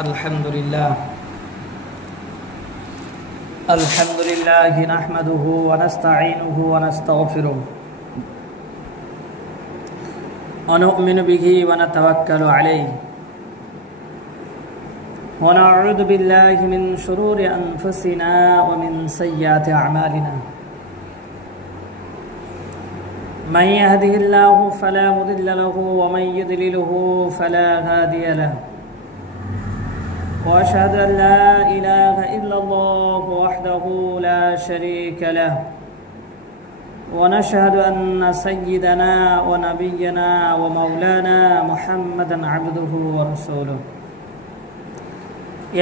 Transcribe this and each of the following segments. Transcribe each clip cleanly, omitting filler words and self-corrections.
আলহামদুলিল্লাহ নাহমাদুহু ওয়া নাস্তাঈনুহু ওয়া নাস্তাগফিরুহু ওয়া নু'মিনু বিহি ওয়া নাতাওয়াক্কালু আলাইহি ওয়া না'উযু বিল্লাহি মিন শুরুরি আনফুসিনা ওয়া মিন সাইয়্যাতি আ'মালিনা মান ইয়াহদিহিল্লাহু ফালা মুদিল্লা লাহু ওয়া মান ইউদ্লিলহু ফালা হাদিয়া লাহু وأشهد أن لا إله إلا الله وحده لا شريك له ونشهد أن سيدنا ونبينا ومولانا محمدا عبده ورسوله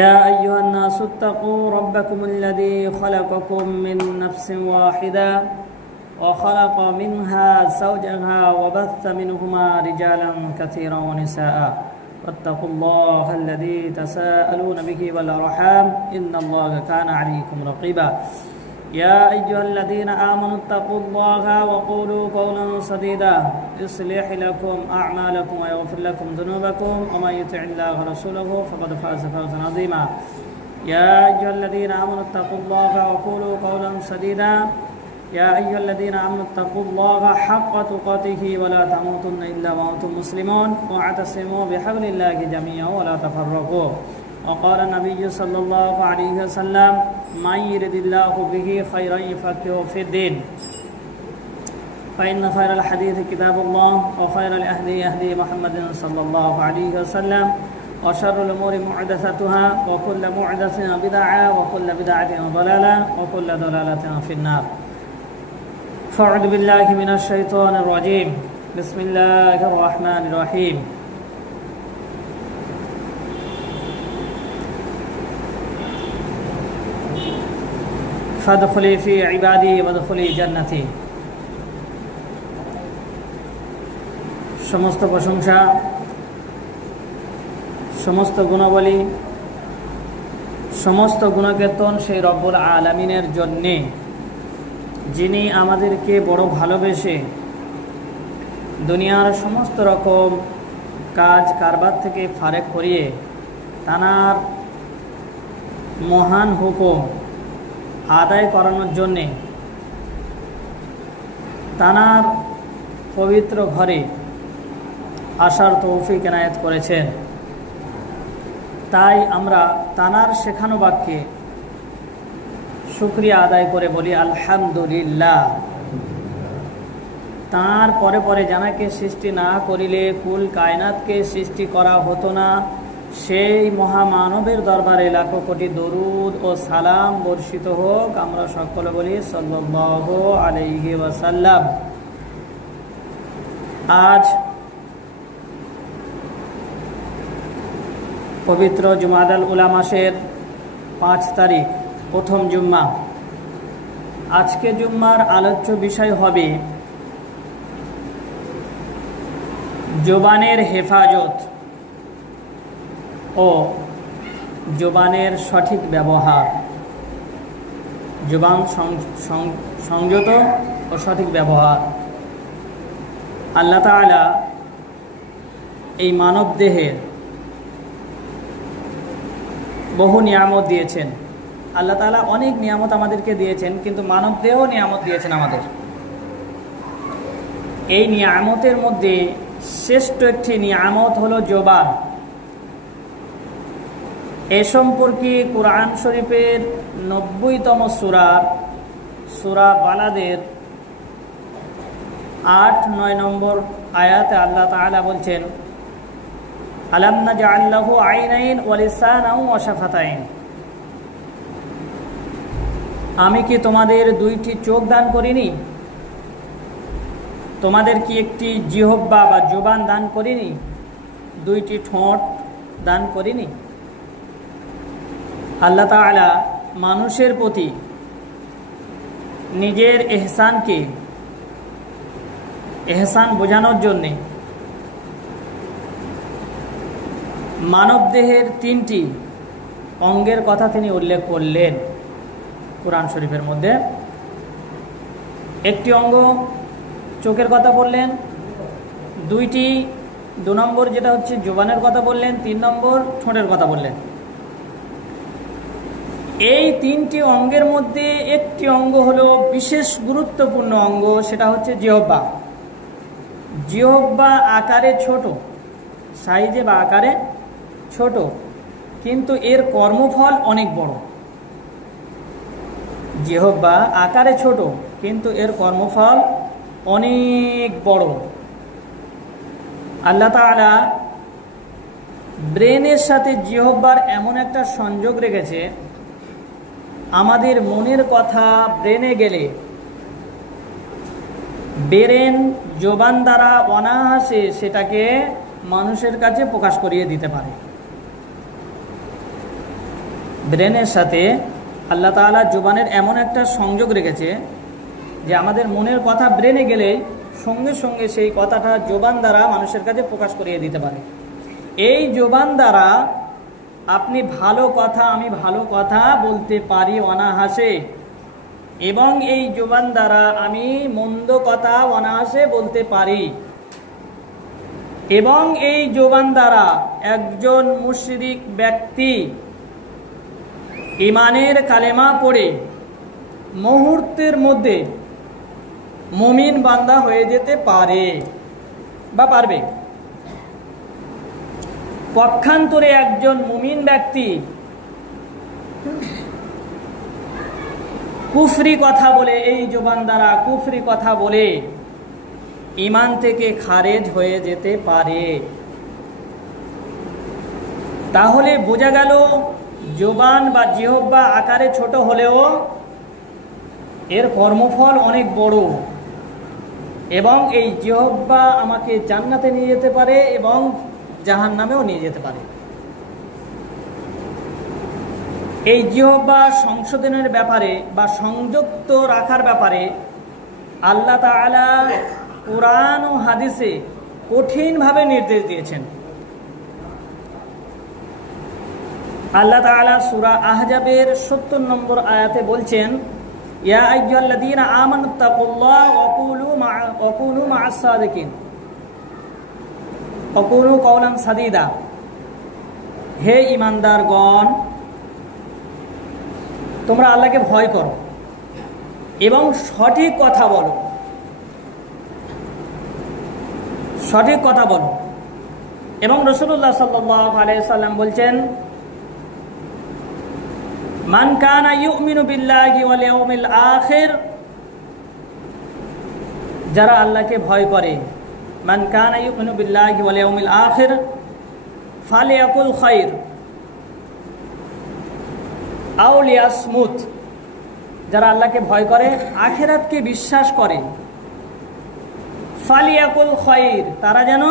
يا أيها الناس اتقوا ربكم الذي خلقكم من نفس واحدة وخلق منها زوجها وبث منهما رجالا كثيرا ونساء واتقوا الله الذي تساءلون به والأرحام إن الله كان عليكم رقيبا يا أيها الذين آمنوا اتقوا الله وقولوا قولا سديدا يصلح لكم أعمالكم ويغفر لكم ذنوبكم ومن يطع الله ورسوله فقد فاز فوزا عظيما يا أيها الذين آمنوا اتقوا الله وقولوا قولا سديدا يا أيها الذين آمنوا اتقوا الله حق تقاته ولا تموتن إلا وأنتم مسلمون واعتصموا بحبل الله جميعا ولا تفرقوا وقال النبي صلى الله عليه وسلم من يرد الله به خيرا يفقهه في الدين فإن خير الحديث كتاب الله وخير الهدي هدي محمد صلى الله عليه وسلم وشر الأمور محدثاتها وكل محدثة بدعة وكل بدعة ضلالة وكل ضلالة في النار فأعوذ بالله من الشيطان الرجيم بسم الله الرحمن الرحيم فادخلي في عبادي وادخلي جنتي সমস্ত প্রশংসা সমস্ত গুণাবলী সমস্ত গুণকীর্তন সেই রব্বুল আলামিনের জন্যে যিনি আমাদেরকে বড় ভালোবেসে দুনিয়ার সমস্ত রকম কাজ কারবার থেকে ফারেক করিয়ে তানার মহান হুকুম আদায় করানোর জন্যে তানার পবিত্র ঘরে আসার তৌফিক এনায়েত করেছেন। তাই আমরা তানার শেখানো বাক্যে শুকরিয়া আদায় করে বলি আলহামদুলিল্লাহ। তার পরে পরে জানাকে সৃষ্টি না করিলে কুল কায়নাতকে সৃষ্টি করা হতো না, সেই মহামানবের দরবারে লাখো কোটি দরুদ ও সালাম বর্ষিত হোক। আমরা সকলে বলি সাল্লাল্লাহু আলাইহি ওয়াসাল্লাম। আজ পবিত্র জুমাদাল উলা মাসের 5 তারিখ, প্রথম জুম্মা। আজকে জুম্মার আলোচ্য বিষয় হবে জবানের হেফাজত ও জবানের সঠিক ব্যবহার। জবান সংযত ও সঠিক ব্যবহার। আল্লাহ তাআলা এই মানব দেহের বহু নিয়ামত দিয়েছেন। আল্লাহ তাআলা অনেক নিয়ামত আমাদেরকে দিয়েছেন, কিন্তু মানব দেহও নিয়ামত দিয়েছেন আমাদের। এই নিয়ামতের মধ্যে শ্রেষ্ঠ একটি নিয়ামত হলো জবান। এ সম্পর্কে কুরআন শরীফের 90তম সূরা বালাদের 8-9 নম্বর আয়াতে আল্লাহ তাআলা বলছেন, আলাম নাজআল লাহু আইনাইন ওয়া লিসানান ওয়া শাফাতাইন। আমি কি তোমাদের 2টি চোখ দান করিনি? তোমাদের কি একটি জিহ্বা বা জবান দান করিনি? 2টি ঠোঁট দান করিনি? আল্লাহ তাআলা মানুষের প্রতি নিজের এহসান বোঝানোর জন্যে মানব দেহের 3টি অঙ্গের কথা তিনি উল্লেখ করলেন কুরআন শরীফের মধ্যে। একটি অঙ্গ চোখের কথা বললেন, 2 নম্বর যেটা হচ্ছে জবানের কথা বললেন, 3 নম্বর ঠোঁটের কথা বললেন। এই তিনটি অঙ্গের মধ্যে একটি অঙ্গ হলো বিশেষ গুরুত্বপূর্ণ অঙ্গ, সেটা হচ্ছে জিহ্বা। জিহ্বা আকারে ছোট, সাইজে বা আকারে ছোট, কিন্তু এর কর্মফল অনেক বড়। জিহ্বা আকারে ছোট, কিন্তু এর কর্মফল অনেক বড়। আল্লাহ তাআলা ব্রেনের সাথে জিহ্বার এমন একটা সংযোগ রেখেছে, আমাদের মনের কথা ব্রেনে গেলে ব্রেন জবান দ্বারা অনায়াসে সেটাকে মানুষের কাছে প্রকাশ করিয়ে দিতে পারে। ব্রেনের সাথে আল্লাহ তাআলা জবানের এমন একটা সংযোগ রেখেছে যে আমাদের মনের কথা ব্রেনে গেলে সঙ্গে সঙ্গে সেই কথাটা জবান দ্বারা মানুষের কাছে প্রকাশ করিয়ে দিতে পারে। এই জবান দ্বারা আপনি ভালো কথা, আমি ভালো কথা বলতে পারি অনায়াসে, এবং এই জবান দ্বারা আমি মন্দ কথা অনায়াসে বলতে পারি। এবং এই জবান দ্বারা একজন মুশরিক ব্যক্তি ঈমানের কালেমা পড়ে মুহূর্তের মধ্যে মুমিন বান্দা হয়ে যেতে পারে বা পারবে। পক্ষান্তরে একজন মুমিন ব্যক্তি কুফরি কথা বলে, এই জবান দ্বারা কুফরি কথা বলে ঈমান থেকে খারেজ হয়ে যেতে পারে। তাহলে বোঝা গেল জবান বা জিহ্বা আকারে ছোট হলেও এর কর্মফল অনেক বড়, এবং এই জিহ্বা আমাকে জান্নাতে নিয়ে যেতে পারে এবং জাহান্নামেও নিয়ে যেতে পারে। এই জিহ্বা সংশোধনের ব্যাপারে বা সংযুক্ত রাখার ব্যাপারে আল্লাহ তাআলা কুরআন ও হাদিসে কঠিনভাবে নির্দেশ দিয়েছেন। আল্লাহ তাআলা সূরা আহজাবের ৭০ নম্বর আয়াতে বলছেন, ইয়া আইয়ুহাল্লাযীনা আমানুত্তাকুল্লাহ ওয়া কুনু মা'আস সাদিকিন ওয়া কুনু কওলান সাদীদা। হে ঈমানদারগণ, তোমরা আল্লাহকে ভয় করো এবং সঠিক কথা বলো, সঠিক কথা বলো। এবং রাসূলুল্লাহ সাল্লাল্লাহু আলাইহি সাল্লাম বলছেন, মান কানা ইউমিনু বিল্লাহি ওয়াল ইয়াউমিল আখির, যারা আল্লাহকে ভয় করে, মান কানা ইউমিনু বিল্লাহি ওয়াল ইয়াউমিল আখির ফালিয়াকুল খায়র আও লিয়াসমুত। যারা আল্লাহকে ভয় করে, আখিরাতকে বিশ্বাস করে, ফালিয়াকুল খায়র, তারা যেন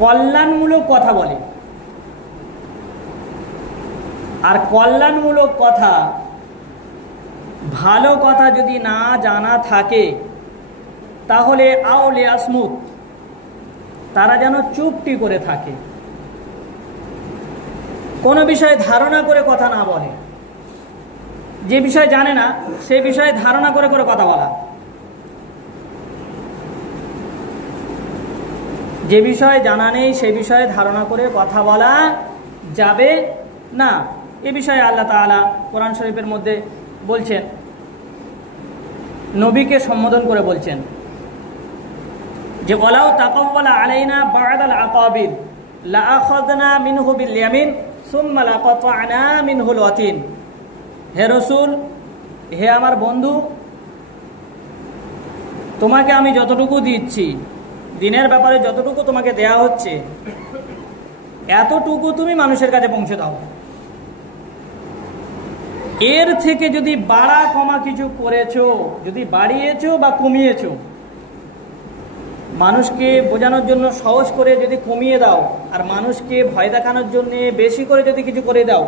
কল্যাণমূলক কথা বলে। আর কল্যাণমূলক কথা, ভালো কথা যদি না জানা থাকে তাহলে আও লিয়াসমুত, তারা যেন চুপটি করে থাকে, কোনো বিষয়ে ধারণা করে কথা না বলে। যে বিষয় জানে না সে বিষয়ে ধারণা করে করে কথা বলা, যে বিষয় জানা নেই সে বিষয়ে ধারণা করে কথা বলা যাবে না। এ বিষয়ে আল্লাহ তাআলা কোরআন শরীফের মধ্যে বলছেন, নবীকে সম্বোধন করে বলছেন যে ওয়ালাউ তাকাওয়ালা আলাইনা বা'দাল আকাবির লাআখাযনা মিনহু বিল ইয়ামিন সুম্মা লাকাতা'না মিনহুল ওয়াতিন। হে রাসূল, হে আমার বন্ধু, তোমাকে আমি যতটুকু দিচ্ছি, দিনের ব্যাপারে যতটুকু তোমাকে দেয়া হচ্ছে, এতটুকু তুমি মানুষের কাছে পৌঁছে দাও। এর থেকে যদি বাড়া কমা কিছু করেছো, যদি বাড়িয়েছো বা কমিয়েছো, মানুষকে বোঝানোর জন্য সহজ করে যদি কমিয়ে দাও, আর মানুষকে ভয় দেখানোর জন্য বেশি করে যদি কিছু করে দাও,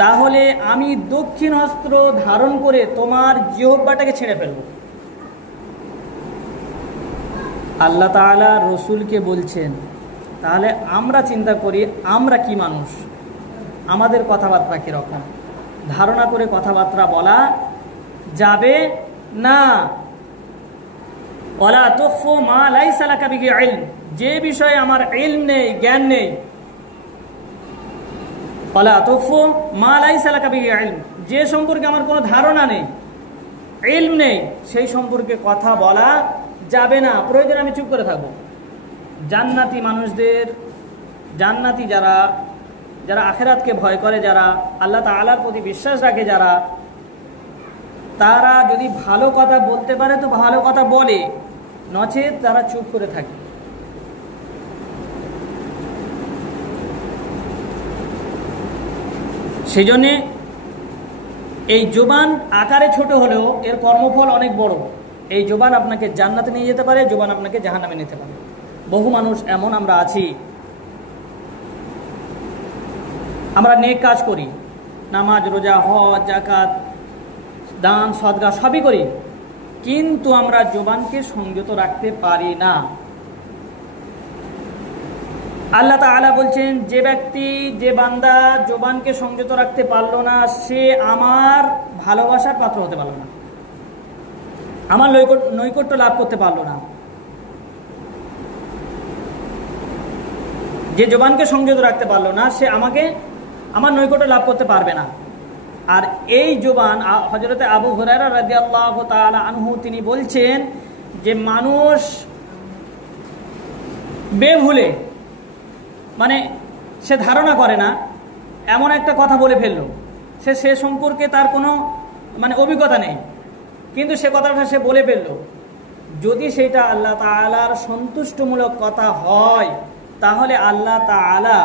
তাহলে আমি দক্ষিণ হস্ত ধারণ করে তোমার জিহ্বাটাকে ছেড়ে ফেলব। আল্লাহ তাআলা রসুলকে বলছেন। তাহলে আমরা চিন্তা করি, আমরা কি মানুষ, আমাদের কথাবার্তা কীরকম? ধারণা করে কথাবার্তা বলা যাবে না। ওয়ালা তুখফু মা লাইসা লাকা বিহি ইলম, যে বিষয়ে আমার ইলম নেই, জ্ঞান নেই, ওয়ালা তুকফু মা লাইসা লাকা বিহি ইলম, যে সম্পর্কে আমার কোনো ধারণা নেই, ইলম নেই, সেই সম্পর্কে কথা বলা যাবে না। প্রয়োজন আমি চুপ করে থাকবো। জান্নাতি মানুষদের, জান্নাতি যারা যারা আখিরাতকে ভয় করে, যারা আল্লাহ তাআলার প্রতি বিশ্বাস রাখে, যারা, তারা যদি ভালো কথা বলতে পারে তো ভালো কথা বলে, নচেত তারা চুপ করে থাকে। সেই জন্যে এই জবান আকারে ছোট হলেও এর কর্মফল অনেক বড়। এই জবান আপনাকে জান্নাতে নিয়ে যেতে পারে, জবান আপনাকে জাহান্নামে নিতে পারে। বহু মানুষ এমন আমরা আছি, আমরা নেক কাজ করি, নামাজ, রোজা, হজ, যাকাত, দান, সদকা সবই করি, কিন্তু আমরা জবানকে সংযত রাখতে পারি না। আল্লাহ তাআলা বলছেন, যে ব্যক্তি, যে বান্দা জবানকে সংযত রাখতে পারলো না, সে আমার ভালোবাসার পাত্র হতে পারলো না, আমার নৈকট্য লাভ করতে পারলো না। যে জবানকে সংযত রাখতে পারলো না, সে আমার নৈকট্য লাভ করতে পারবে না। আর এই জবান, হযরতে আবু হুরায়রা রাদিয়াল্লাহু তাআলা আনহু তিনি বলছেন যে মানুষ বেভুলে, মানে সে ধারণা করে না, এমন একটা কথা বলে ফেললো, সে সম্পর্কে তার কোনো অভিজ্ঞতা নেই, কিন্তু সে কথাটা সে বলে ফেললো। যদি সেটা আল্লাহ তাআলার সন্তুষ্টমূলক কথা হয়, তাহলে আল্লাহ তাআলা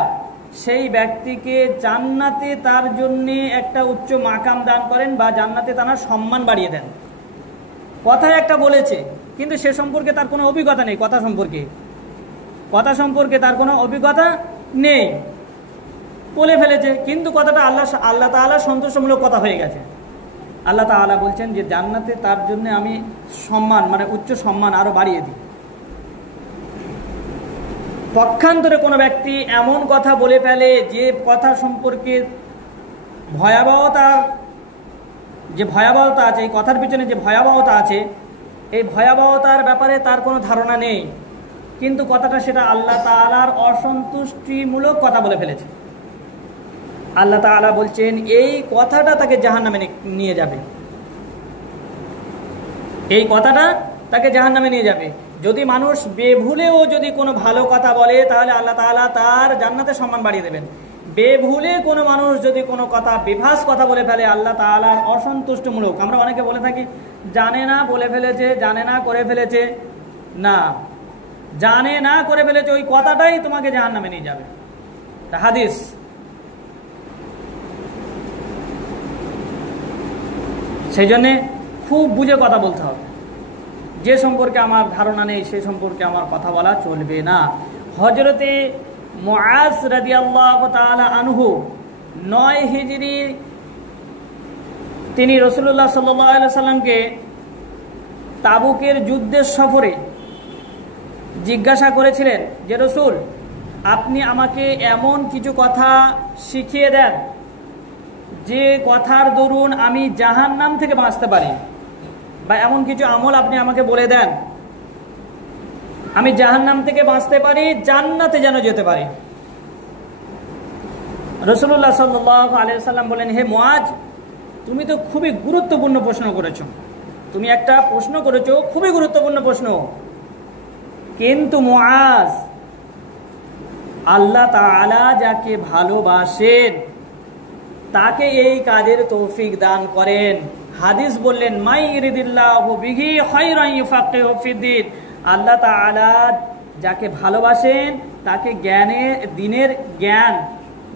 সেই ব্যক্তিকে জান্নাতে তার জন্য একটা উচ্চ মাকাম দান করেন, বা জান্নাতে তার সম্মান বাড়িয়ে দেন। কথা একটা বলেছে, কিন্তু সে সম্পর্কে তার কোনো অভিজ্ঞতা নেই, কথা সম্পর্কে তার কোনো অভিজ্ঞতা নেই, বলে ফেলেছে, কিন্তু কথাটা আল্লাহ তাআলা সন্তোষমূলক কথা হয়ে গেছে। আল্লাহ তাআলা বলছেন যে জান্নাতে তার জন্য আমি সম্মান, উচ্চ সম্মান আরো বাড়িয়ে দিই। পক্ষান্তরে কোনো ব্যক্তি এমন কথা বলে ফেলে যে কথা সম্পর্কে ভয়াবহতা আছে, এই কথার পিছনে যে ভয়াবহতা আছে, এই ভয়াবহতার ব্যাপারে তার কোনো ধারণা নেই, কিন্তু কথাটা সেটা আল্লাহ তাআলার অসন্তুষ্টিমূলক কথা বলে ফেলেছে। আল্লাহ তাআলা বলছেন এই কথাটা তাকে জাহান্নামে নিয়ে যাবে, এই কথাটা তাকে জাহান্নামে নিয়ে যাবে। যদি মানুষ বেভুলেও যদি কোনো ভালো কথা বলে, তাহলে আল্লাহ তাআলা তার জান্নাতে সম্মান বাড়িয়ে দেবেন। বেভুলে কোনো মানুষ যদি কোনো কথা, বেফাস কথা বলে ফেলে, আল্লাহ তাআলার অসন্তুষ্টমূলক, আমরা অনেকে বলে থাকি জানে না বলে ফেলেছে, জানে না করে ফেলেছে, না, জানে না করে ফেলেছে, ওই কথাটাই তোমাকে জাহান্নামে নিয়ে যাবে। হাদিস। সেই জন্যে খুব বুঝে কথা বলতে হবে। যে সম্পর্কে আমার ধারণা নেই, সে সম্পর্কে আমার কথা বলা চলবে না। হযরতে মুআজ রাদিয়াল্লাহু তাআলা আনহু 9 হিজরি তিনি রাসূলুল্লাহ সাল্লাল্লাহু আলাইহি ওয়াসাল্লামকে তাবুকের যুদ্ধের সফরে জিজ্ঞাসা করেছিলেন যে রাসূল, আপনি আমাকে এমন কিছু কথা শিখিয়ে দেন যে কথার দরুন আমি জাহান্নাম থেকে বাঁচতে পারি, বা এমন কিছু আমল আপনি আমাকে বলে দেন আমি জাহান্নাম থেকে বাঁচতে পারি, জান্নাতে যেন যেতে পারি। রাসূলুল্লাহ সাল্লাল্লাহু আলাইহি ওয়াসাল্লাম বলেন, হে মুআজ, তুমি তো খুবই গুরুত্বপূর্ণ প্রশ্ন করেছো, তুমি একটা প্রশ্ন করেছো, খুবই গুরুত্বপূর্ণ প্রশ্ন, কিন্তু মুআজ, আল্লাহ তাআলা যাকে ভালোবাসেন তাকে এই কাজের তৌফিক দান করেন। হাদিস বললেন, মাই ইরিদিল্লাহু বিহি খায়রান ইউফাক্কিহু ফিদ্দীন, আল্লাহ তাআলা যাকে ভালোবাসেন তাকে দিনের জ্ঞান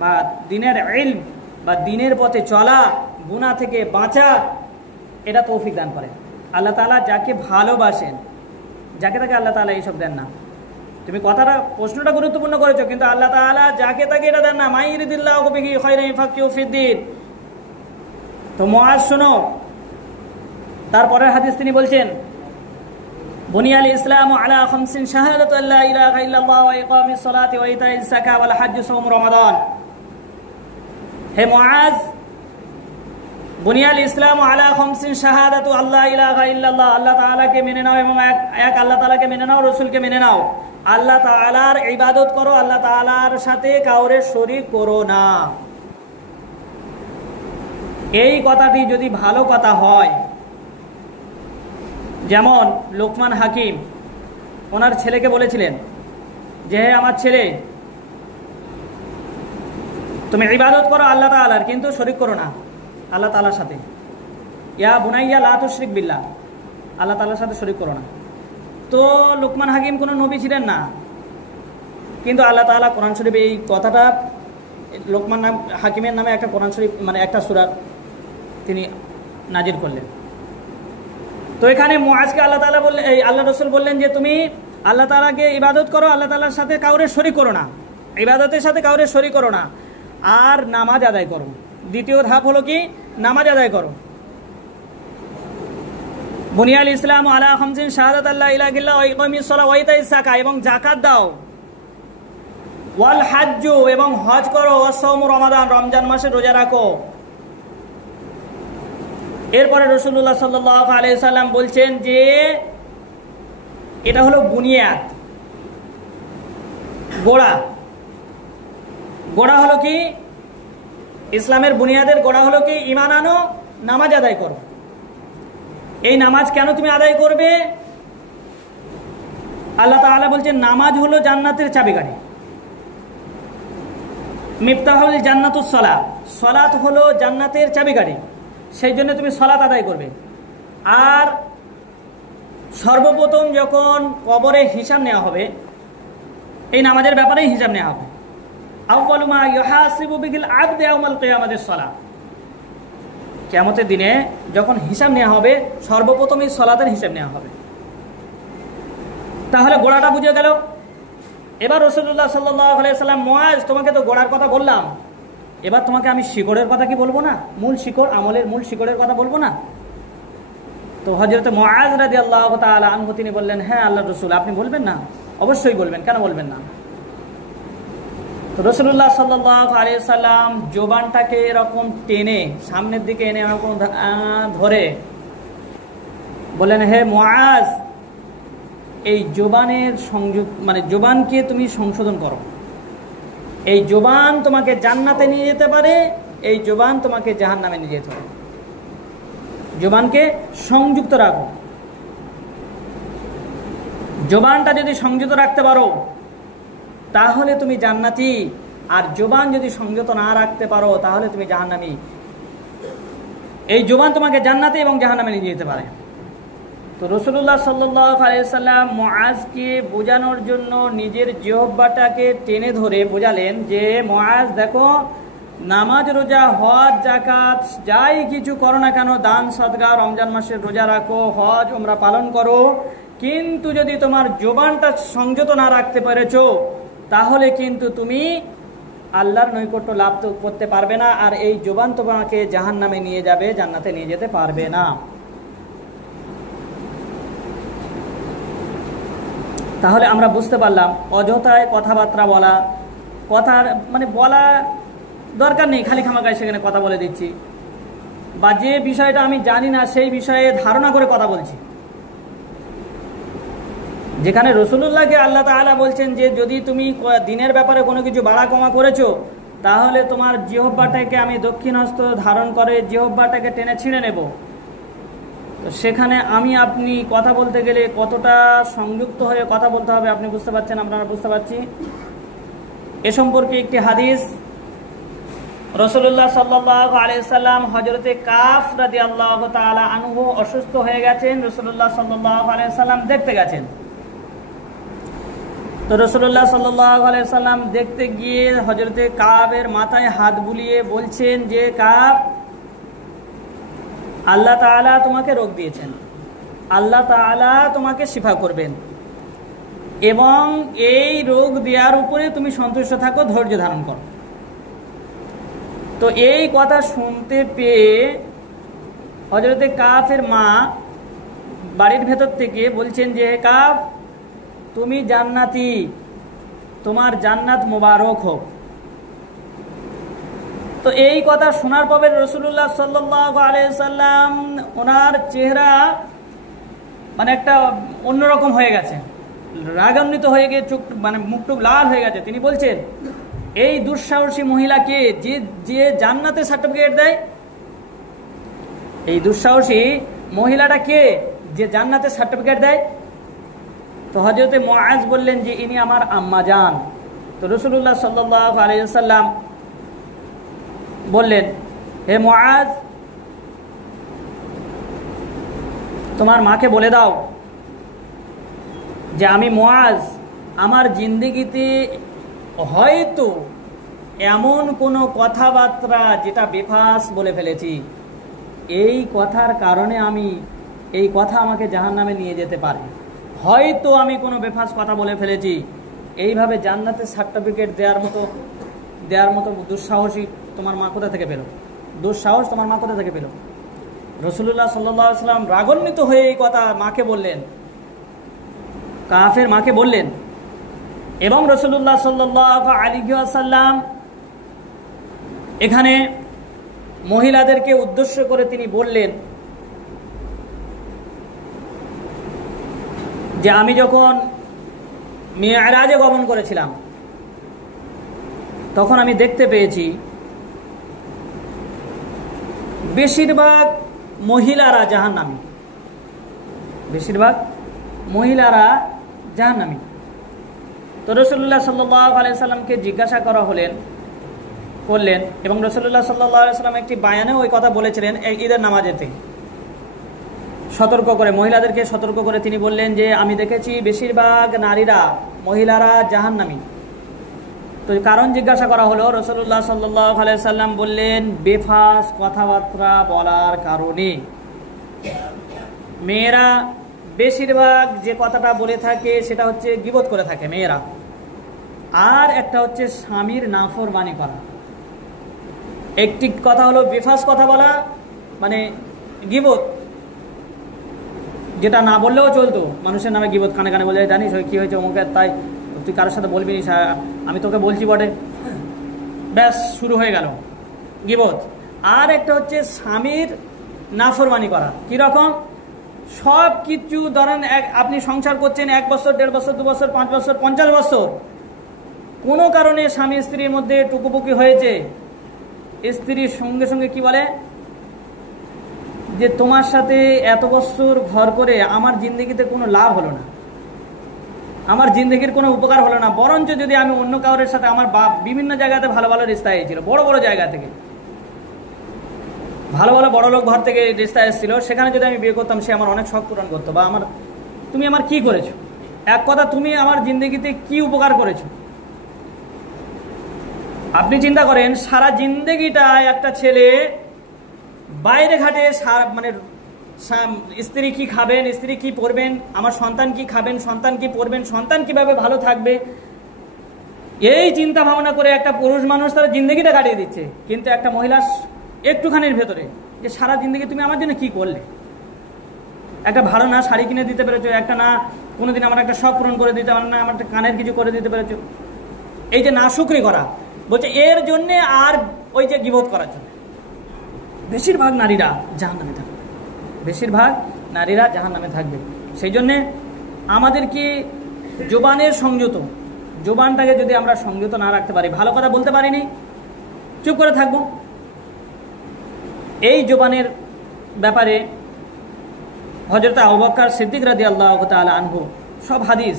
বা দিনের ইলম বা দিনের পথে চলা, গুনাহ থেকে বাঁচা, এটা তৌফিক দান করেন। আল্লাহ তাআলা যাকে ভালোবাসেন, যাকে তাকে আল্লাহ তাআলা এইসব দেন না। তুমি কথাটা, প্রশ্নটা গুরুত্বপূর্ণ করেছো, কিন্তু আল্লাহ তাআলা যাকে তাকে এটা দেন না। মাই ইরিদিল্লাহু বিহি খায়রান ইউফাক্কিহু ফিদ্দীন। তো মুআজ শোনো, তারপরের হাদিস তিনি বলছেন, বুনিয়াল ইসলামু আলা খামসিন শাহাদাতু আল্লা ইলাহা ইল্লাল্লাহ ওয়া ইকামিস সালাতি ওয়া ইতাইজ যাকাত ওয়াল হজ্জ সাওম রমাদান। হে মুআজ, বুনিয়াল ইসলামু আলা খামসিন শাহাদাতু আল্লা ইলাহা ইল্লাল্লাহ, আল্লাহ তাআলাকে মেনে নাও এবং এক আল্লাহ তাআলাকে মেনে নাও, রাসূলকে মেনে নাও, আল্লাহ তাআলার ইবাদত করো, আল্লাহ তাআলার সাথে কাউরে শরীক করো না। এই কথাটি যদি ভালো কথা হয়, যেমন লোকমান হাকিম ওনার ছেলেকে বলেছিলেন যে হে আমার ছেলে, তুমি ইবাদত করো আল্লাহ তাআলার, কিন্তু শরীক করো না আল্লাহ তাআলার সাথে। ইয়া বুনাইয়া লা তুশরিক বিল্লাহ, আল্লাহ তাআলার সাথে শরীক করো না। তো লোকমান হাকিম কোনো নবী ছিলেন না, কিন্তু আল্লাহ তাআলা কোরআন শরীফ এই কথাটা লোকমান হাকিমের নামে একটা কোরআন শরীফ মানে একটা সূরা তিনি নাজিল করলেন। তো এখানে মুআজকে আল্লাহ তাআলা বললেন, এই আল্লাহ রাসূল বললেন যে তুমি আল্লাহ তাআলাকে ইবাদত করো, আল্লাহ তাআলার সাথে কাউরে শরীক করো না, ইবাদতের সাথে কাউরে শরীক করো না, আর নামাজ আদায় করো। দ্বিতীয় ধাপ হলো কি, নামাজ আদায় করো। বুনিয়াল ইসলাম আলা খামসিন শাহাদাত আল্লা ইলাহা ইল্লাল্লাহ ওয়া ইকামিস সালাহ ওয়া ইতাইস যাকাত, এবং যাকাত দাও। ওয়াল হজ্জ, এবং হজ করো। ওয়া সাওম রমাদান, রমজান মাসে রোজা রাখো। এরপরে রাসূলুল্লাহ সাল্লাল্লাহু আলাইহি সাল্লাম বলছেন যে এটা হলো বুনিয়াদ, গোড়া। গোড়া হলো কি, ইসলামের বুনিয়াদের গোড়া হলো কি, ঈমান আনো, নামাজ আদায় করো। এই নামাজ কেন তুমি আদায় করবে? আল্লাহ তাআলা বলছেন নামাজ হলো জান্নাতের চাবিকাঠি। মিফতাহুল জান্নাতুস সালাত, সালাত হলো জান্নাতের চাবিকাঠি, সেই জন্য তুমি সালাত আদায় করবে। আর সর্বপ্রথম যখন কবরে হিসাব নেওয়া হবে, এই নামাজের ব্যাপারেই হিসাব নেওয়া হবে। আউয়ালু মা ইউহাসিবু বিহিল আবদু ইয়াউমাল কিয়ামাতিস সালাত, কিয়ামতের দিনে যখন হিসাব নেওয়া হবে সর্বপ্রথম এই সালাতের হিসাব নেওয়া হবে। তাহলে গোড়াটা বুঝে গেল। এবার রাসূলুল্লাহ সাল্লাল্লাহু আলাইহি সাল্লাম, মুআজ তোমাকে তো গোড়ার কথা বললাম, এবার তোমাকে আমি শিকড়ের কথা কি বলবো না? মূল শিকড়, আমলের মূল শিকড়ের কথা বলবো না? তো হযরত মুআজ রাদিয়াল্লাহু তাআলা আনহু তিনি বললেন, হ্যাঁ আল্লাহর রাসূল, আপনি বলবেন না? অবশ্যই বলবেন, কেন বলবেন না? তো রাসূলুল্লাহ সাল্লাল্লাহু আলাইহি সাল্লাম জবানটাকে এরকম টেনে সামনের দিকে এনে এরকম ধরে বললেন, হে মুআজ, এই জবানের সংযোগ মানে জবানকে তুমি সংশোধন করো। এই জবান তোমাকে জান্নাতে নিয়ে যেতে পারে, এই জবান তোমাকে জাহান্নামে নিয়ে যেতে পারে। জবানকে সংযুক্ত রাখো। জবানটা যদি সংযত রাখতে পারো তাহলে তুমি জান্নাতি, আর জবান যদি সংযত না রাখতে পারো তাহলে তুমি জাহান্নামী। এই জবান তোমাকে জান্নাতে এবং জাহান্নামে নিয়ে যেতে পারে। তো রাসূলুল্লাহ সাল্লাল্লাহু আলাইহি সাল্লাম মুআজকে বোঝানোর জন্য নিজের জিহ্বাটাকে টেনে ধরে বোঝালেন যে মুআজ দেখো, নামাজ, রোজা, হজ, যাকাত যাই কিছু করো না কেন, দান সদকা, রমজান মাসের রোজা রাখো, হজ উমরা পালন করো, কিন্তু যদি তোমার জবানটা সংযত না রাখতে পেরেছো তাহলে কিন্তু তুমি আল্লাহর নৈকট্য লাভ করতে পারবে না, আর এই জবান তোমাকে জাহান্নামে নিয়ে যাবে, জান্নাতে নিয়ে যেতে পারবে না। তাহলে আমরা বুঝতে পারলাম অযথায় কথাবার্তা বলা, কথার মানে বলা দরকার নেই, খালি খামাখাই সেখানে কথা বলে দিচ্ছি, বা যে বিষয়টা আমি জানি না সেই বিষয়ে ধারণা করে কথা বলছি। যেখানে রাসূলুল্লাহকে আল্লাহ তাআলা বলছেন যে যদি তুমি দিনের ব্যাপারে কোনো কিছু বাড়া কমা করেছো তাহলে তোমার জিহ্বাটাকে আমি দক্ষিণ হস্ত ধারণ করে জিহ্বাটাকে টেনে ছিঁড়ে নেব। তো সেখানে আমি আপনি কথা বলতে গেলে কতটা সংযুক্ত হয়ে কথা বলতে হবে আপনি বুঝতে পারছেন, আমরা বুঝতে পারছি। এ সম্পর্কে একটি হাদিস, রাসূলুল্লাহ সাল্লাল্লাহু আলাইহি সাল্লাম হযরতে কাফ রাদিয়াল্লাহু তাআলা আনহু অসুস্থ হয়ে গেছেন, রাসূলুল্লাহ সাল্লাল্লাহু আলাইহি সাল্লাম দেখতে গেছেন। তো রাসূলুল্লাহ সাল্লাল্লাহু আলাইহি সাল্লাম দেখতে গিয়ে হযরতে কাবের মাথায় হাত বুলিয়ে বলছেন যে কাব, আল্লাহ তাআলা তোমাকে রোগ দিয়েছেন, আল্লাহ তাআলা তোমাকে শিফা করবেন, এবং এই রোগ দেওয়ার উপরে তুমি সন্তুষ্ট থাকো, ধৈর্য ধারণ করো। তো এই কথা শুনতে পেয়ে হযরতে কাফের মা বাড়ির ভেতর থেকে বলছেন যে কাফ, তুমি জান্নাতি, তোমার জান্নাত মোবারক হোক। তো এই কথা শোনার পরে রাসূলুল্লাহ সাল্লাল্লাহু আলাইহি সাল্লাম ওনার চেহারা মানে একটা অন্যরকম হয়ে গেছে, রাগান্বিত হয়ে গিয়ে চোখ মানে মুখটুক লাল হয়ে গেছে। তিনি বলছেন, এই দুঃসাহসী মহিলাকে যে যে জান্নাতের সার্টিফিকেট দেয়, এই দুঃসাহসী মহিলাটা কে, যে জান্নাতের সার্টিফিকেট দেয়? তো হযরতে মুআজ বললেন যে ইনি আমার আম্মা জান। তো রাসূলুল্লাহ সাল্লাল্লাহু আলাইহি ওয়াসাল্লাম বললেন, হে মুআজ, তোমার মাকে বলে দাও যে আমি মুআজ আমার জিন্দেগিতে হয়তো এমন কোনো কথাবার্তা যেটা বেফাস বলে ফেলেছি, এই কথার কারণে এই কথা আমাকে জাহান্নামে নিয়ে যেতে পারে। হয়তো আমি কোনো বেফাস কথা বলে ফেলেছি। এইভাবে জান্নাতের সার্টিফিকেট দেওয়ার মতো দুঃসাহসী তোমার মা কোথা থেকে পেল? দুঃসাহস তোমার মা কোথা থেকে পেল? রাসূলুল্লাহ সাল্লাল্লাহু আলাইহি ওয়াসাল্লাম রাগান্বিত হয়ে এই কথা মাকে বললেন, কাফের মাকে বললেন। এবং রাসূলুল্লাহ সাল্লাল্লাহু আলাইহি ওয়াসাল্লাম এখানে মহিলাদেরকে উদ্দেশ্য করে তিনি বললেন যে আমি যখন মিরাজে গমন করেছিলাম তখন আমি দেখতে পেয়েছি বেশিরভাগ মহিলারা জাহান্নামী, বেশিরভাগ মহিলারা জাহান্নামী। তো রাসূলুল্লাহ সাল্লাল্লাহু আলাইহি ওয়াসাল্লামকে জিজ্ঞাসা করা করলেন এবং রাসূলুল্লাহ সাল্লাল্লাহু আলাইহি ওয়াসাল্লাম একটি বায়ানে ওই কথা বলেছিলেন ঈদের নামাজেতে, সতর্ক করে, মহিলাদেরকে সতর্ক করে তিনি বললেন যে আমি দেখেছি বেশিরভাগ মহিলারা জাহান্নামী। তো কারণ জিজ্ঞাসা করা হলো, রাসূলুল্লাহ সাল্লাল্লাহু আলাইহি ওয়াসাল্লাম বললেন বেফাস কথাবার্তা বলার কারণে। মেয়েরা বেশিরভাগ যে কথাটা বলে থাকে সেটা হচ্ছে গীবত করে থাকে মেয়েরা, আর একটা হচ্ছে স্বামীর নাফরমানি করা। একটি কথা হলো বেফাস কথা বলা, মানে গীবত, যেটা না বললেও চলতো, মানুষের নামে গীবত কানে কানে বলে, জানিস ওই কী হয়েছে অমুকের, তাই তুই কারোর সাথে বলবি না, আমি তোকে বলছি বটে, ব্যাস শুরু হয়ে গেল গীবত। আর একটা হচ্ছে স্বামীর নাফরমানি করা। কীরকম? সব কিছু ধরেন আপনি সংসার করছেন 1 বছর, 1.5 বছর, 2 বছর, 5 বছর, 50 বছর, কোনো কারণে স্বামী স্ত্রীর মধ্যে টুকুপুকি হয়েছে, স্ত্রীর সঙ্গে সঙ্গে কি বলে যে তোমার সাথে এত বছর ঘর করে আমার জিন্দগিতে কোনো লাভ হলো না, আমার জিন্দগির কোনো উপকার হলো না, বরঞ্চ যদি আমি অন্য কাউরের সাথে, আমার বাপ বিভিন্ন জায়গাতে ভালো ভালো রিস্তা এসেছিল, বড় বড় জায়গা থেকে, ভালো ভালো বড় লোক ঘর থেকে রিস্তা এসেছিল, সেখানে যদি আমি বিয়ে করতাম সে আমার অনেক শখ পূরণ করতো, বা তুমি আমার কি করেছো, এক কথা তুমি আমার জিন্দগিতে কি উপকার করেছো। আপনি চিন্তা করেন সারা জিন্দগিটা একটা ছেলে বাইরে ঘাটে, মানে স্ত্রী কি খাবেন, স্ত্রী কি পরবেন, আমার সন্তান কি খাবেন, সন্তান কি পরবেন, সন্তান কিভাবে ভালো থাকবে, এই চিন্তা ভাবনা করে একটা পুরুষ মানুষ তার জিন্দগিটা কাটিয়ে দিচ্ছে। কিন্তু একটা মহিলা একটুখানির ভেতরে যে সারা জিন্দগি তুমি আমার জন্য কি করলে, একটা ভালো না শাড়ি কিনে দিতে পেরেছো, একটা না কোনোদিন আমার একটা শখ পূরণ করে দিতে পারো, না আমার একটা কানের কিছু করে দিতে পেরেছো, এই যে না শুকরি করা, বলছে এর জন্যে আর ওই যে গীবত করার জন্য বেশিরভাগ নারীরা জাহান্নামে থাকবে, বেশিরভাগ নারীরা জাহান্নামে থাকবে। সেই জন্যে আমাদের কি জবানের সংযত, জবানটাকে যদি আমরা সংযত না রাখতে পারি, ভালো কথা বলতে পারিনি, চুপ করে থাকবো, এই জবানের ব্যাপারে হযরত আবু বকর সিদ্দিক রাদিয়াল্লাহু তাআলা আনহু, সব হাদিস,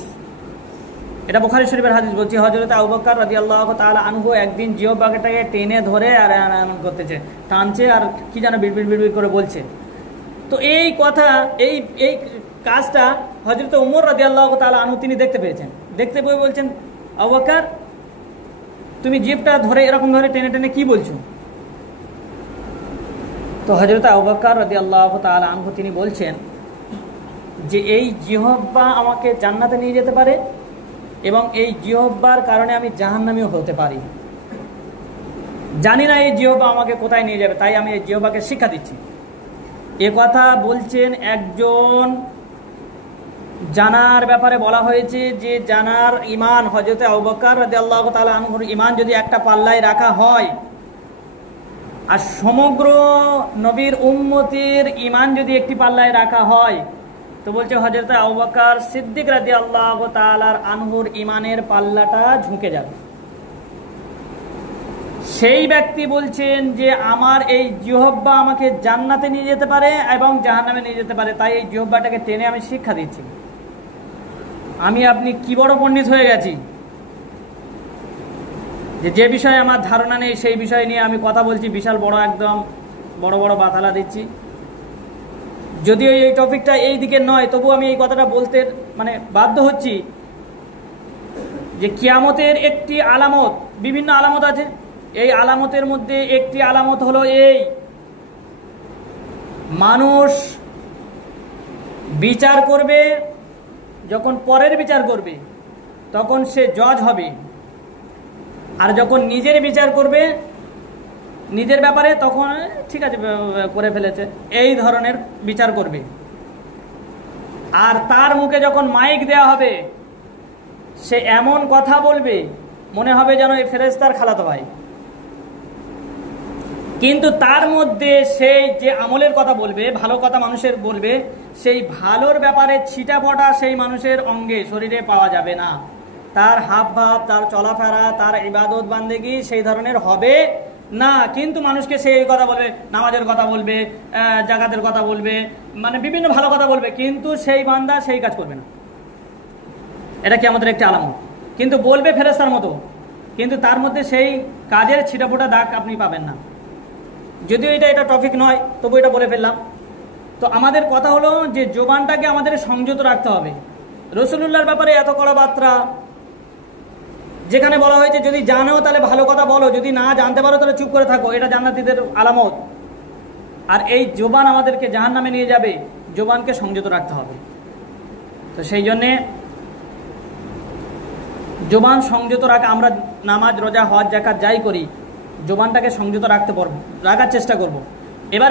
এটা বুখারী শরীফের হাদিস বলছি, হযরত আবু বকর রাদিয়াল্লাহু তাআলা আনহু একদিন জিহ্বাটাকে টেনে ধরে আর এমন করতেছে, টানছে আর কি যেন বিড়বিড় বিড়বিড় করে বলছে। তো এই কথা, এই কাজটা হযরত ওমর রাদিয়াল্লাহু তাআলা আনহু তিনি দেখতে পেয়েছেন। দেখতে পেয়ে বলছেন, আবু বকর তুমি জিহ্বাটা ধরে এরকম ধরে টেনে টেনে কি বলছো? তো হযরত আবু বকর রাদিয়াল্লাহু তাআলা আনহু তিনি বলছেন যে এই জিহ্বা আমাকে জান্নাতে নিয়ে যেতে পারে এবং এই জিহ্বার কারণে আমি জাহান্নামীও হতে পারি। জানি না এই জিহ্বা আমাকে কোথায় নিয়ে যাবে, তাই আমি এই জিহ্বাকে শিক্ষা দিচ্ছি। এ কথা বলছেন একজন জানার ব্যাপারে বলা হয়েছে যে জানার ঈমান, হযরত আবু বকর রাদিয়াল্লাহু তাআলা আনহুর ঈমান যদি একটা পাল্লায় রাখা হয় আর সমগ্র নবীর উম্মতের ঈমান যদি একটি পাল্লায় রাখা হয়, তো বলছে হযরত আবু বকর সিদ্দিক রাদিয়াল্লাহু তাআলা আনহুর ঈমানের পাল্লাটা ঝুঁকে যাবে। সেই ব্যক্তি বলছেন যে আমার এই জিহ্বা আমাকে জান্নাতে নিয়ে যেতে পারে এবং জাহান্নামে নিয়ে যেতে পারে, তাই এই জিহ্বাটাকে টেনে আমি শিক্ষা দিচ্ছি। আমি আপনি কি বড় পণ্ডিত হয়ে গেছি যে বিষয়ে আমার ধারণা নেই সেই বিষয় নিয়ে আমি কথা বলছি, বিশাল বড় একদম বড় বড় বাতালা দিচ্ছি। যদিও এই টপিকটা এই দিকে নয়, তবু আমি এই কথাটা বলতে বাধ্য হচ্ছি যে কিয়ামতের একটি আলামত, বিভিন্ন আলামত আছে, এই আলামতের মধ্যে একটি আলামত হলো এই, মানুষ বিচার করবে, যখন পরের বিচার করবে তখন সে জজ হবে, আর যখন নিজের বিচার করবে নিজের ব্যাপারে তখন ঠিক আছে করে ফেলেছে এই ধরনের বিচার করবে। আর তার মুখে যখন মাইক দেয়া হবে সে এমন কথা বলবে মনে হবে যেন এই ফেরেশতার খালাতো ভাই, কিন্তু তার মধ্যে সেই যে আমলের কথা বলবে, ভালো কথা মানুষের বলবে, সেই ভালোর ব্যাপারে ছিটাফোঁটা সেই মানুষের অঙ্গে শরীরে পাওয়া যাবে না। তার হাব ভাব, তার চলাফেরা, তার ইবাদত বান্দেগি সেই ধরনের হবে না, কিন্তু মানুষকে সেই কথা বলবে, নামাজের কথা বলবে, জাকাতের কথা বলবে, বিভিন্ন ভালো কথা বলবে, কিন্তু সেই বান্দা সেই কাজ করবে না। এটা কি আমাদের একটি আলামত, কিন্তু বলবে ফেরেশতার মতো, কিন্তু তার মধ্যে সেই কাজের ছিটাফোঁটা দাগ আপনি পাবেন না। যদিও এটা টপিক নয়, তবু এটা বলে ফেললাম। তো আমাদের কথা হলো যে জবানটাকে আমাদের সংযত রাখতে হবে। রাসূলুল্লাহর ব্যাপারে এত কড়া বার্তা, যেখানে বলা হয়েছে যদি জানো তাহলে ভালো কথা বলো, যদি না জানতে পারো তাহলে চুপ করে থাকো, এটা জান্নাতীদের আলামত। আর এই জবান আমাদেরকে জাহান্নামে নিয়ে যাবে, জবানকে সংযত রাখতে হবে। তো সেই জন্যে জবান সংযত রাখা, আমরা নামাজ, রোজা, হজ, যাকাত যাই করি, জবানটাকে সংযত রাখার চেষ্টা করব। এবার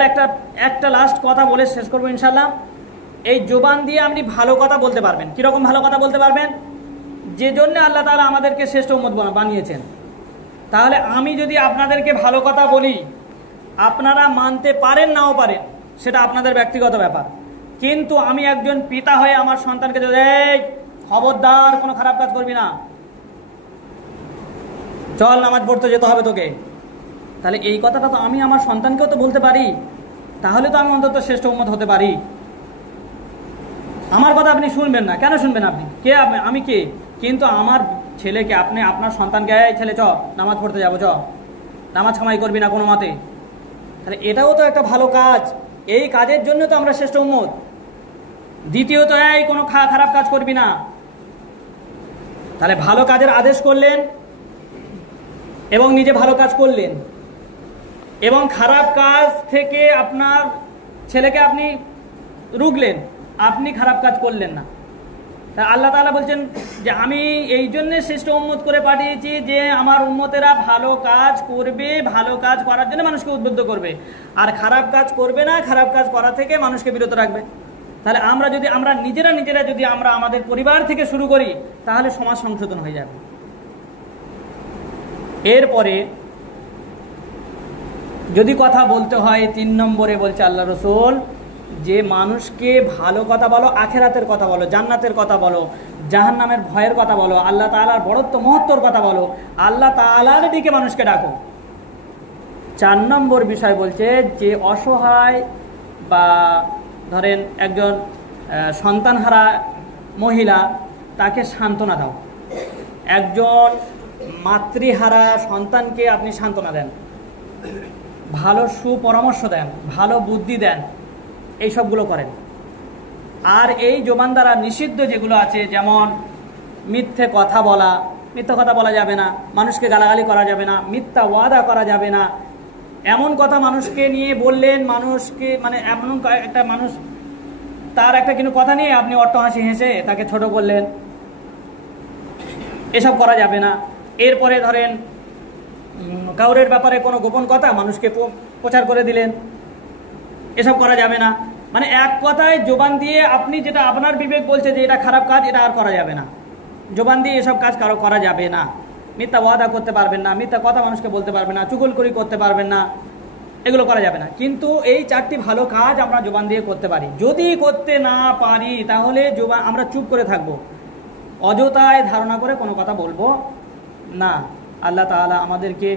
একটা লাস্ট কথা বলে শেষ করবো ইনশাল্লাহ। এই জবান দিয়ে আপনি ভালো কথা বলতে পারবেন। কীরকম ভালো কথা বলতে পারবেন? যে জন্য আল্লাহ তাআলা আমাদেরকে শ্রেষ্ঠ উম্মত বানিয়েছেন। তাহলে আমি যদি আপনাদেরকে ভালো কথা বলি, আপনারা মানতে পারেন নাও পারেন, সেটা আপনাদের ব্যক্তিগত ব্যাপার, কিন্তু আমি একজন পিতা হয়ে আমার সন্তানকে যদি এই খবরদার কোনো খারাপ কাজ করবি না, চল নামাজ পড়তে যেতে হবে তোকে, তাহলে এই কথাটা তো আমি আমার সন্তানকেও তো বলতে পারি, তাহলে তো আমি অন্তত শ্রেষ্ঠ উম্মত হতে পারি। আমার কথা আপনি শুনবেন না, কেন শুনবেন? আপনি কে? আমি কে? কিন্তু আমার ছেলেকে, আপনি আপনার সন্তানকে এই ছেলে চ নামাজ পড়তে যাবো, চ নামাজ কামাই করবি না কোনো মতে, তাহলে এটাও তো একটা ভালো কাজ। এই কাজের জন্য তো আমরা শ্রেষ্ঠ উম্মত। দ্বিতীয়ত এই কোনো খারাপ কাজ করবি না, তাহলে ভালো কাজের আদেশ করলেন এবং নিজে ভালো কাজ করলেন, এবং খারাপ কাজ থেকে আপনার ছেলেকে আপনি রুখলেন, আপনি খারাপ কাজ করলেন না। তা আল্লাহ তাআলা বলছেন যে আমি এই জন্যে শ্রেষ্ঠ উম্মত করে পাঠিয়েছি যে আমার উম্মতেরা ভালো কাজ করবে, ভালো কাজ করার জন্য মানুষকে উদ্বুদ্ধ করবে, আর খারাপ কাজ করবে না, খারাপ কাজ করা থেকে মানুষকে বিরত রাখবে। তাহলে আমরা নিজেরা যদি আমরা আমাদের পরিবার থেকে শুরু করি, তাহলে সমাজ সংশোধন হয়ে যাবে। এরপরে যদি কথা বলতে হয়, 3 নম্বরে বলছে আল্লাহ রসুল যে মানুষকে ভালো কথা বলো, আখেরাতের কথা বলো, জান্নাতের কথা বলো, জাহান্নামের ভয়ের কথা বলো, আল্লাহ তাআলার বড়ত্ব মহত্বর কথা বলো, আল্লাহ তাআলার দিকে মানুষকে ডাকো। 4 নম্বর বিষয় বলছে যে অসহায় বা ধরেন একজন সন্তানহারা মহিলা, তাকে সান্ত্বনা দাও। একজন মাতৃহারা সন্তানকে আপনি সান্ত্বনা দেন, ভালো সুপরামর্শ দেন, ভালো বুদ্ধি দেন, এই সবগুলো করেন। আর এই জবান দ্বারা নিষিদ্ধ যেগুলো আছে, যেমন মিথ্যে কথা বলা, মিথ্যা কথা বলা যাবে না, মানুষকে গালাগালি করা যাবে না, মিথ্যা ওয়াদা করা যাবে না, এমন কথা মানুষকে নিয়ে বললেন, মানুষকে এমন একটা মানুষ তার একটা কিন্তু কথা নিয়ে আপনি অট্টহাসি হেসে তাকে ছোট করলেন, এসব করা যাবে না। এরপরে ধরেন কাউরের ব্যাপারে কোনো গোপন কথা মানুষকে প্রচার করে দিলেন, এসব করা যাবে না। এক কথায় জবান দিয়ে আপনি যেটা আপনার বিবেক বলছে যে এটা খারাপ কাজ, এটা আর করা যাবে না। জবান দিয়ে এসব কাজ কারো করা যাবে না। মিথ্যা ওয়াদা করতে পারবেন না, মিথ্যা কথা মানুষকে বলতে পারবেন না, চুগলখড়ি করতে পারবেন না, এগুলো করা যাবে না। কিন্তু এই 4টি ভালো কাজ আমরা জবান দিয়ে করতে পারি। যদি করতে না পারি তাহলে আমরা চুপ করে থাকবো, অযথায় ধারণা করে কোনো কথা বলবো না। আল্লাহ তাআলা আমাদেরকে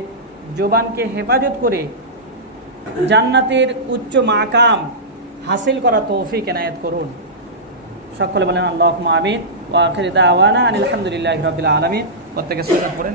জবানকে হেফাজত করে জান্নাতের উচ্চ মাকাম হাসিল করা তৌফিক এনায়েত করুন। সকলে বলেন আল্লাহুম্মা আমিন। ওয়া আখিরু দাওয়ানা আনিল হামদুলিল্লাহি রাব্বিল আলামিন। প্রত্যেকে সুন্নাত পড়ে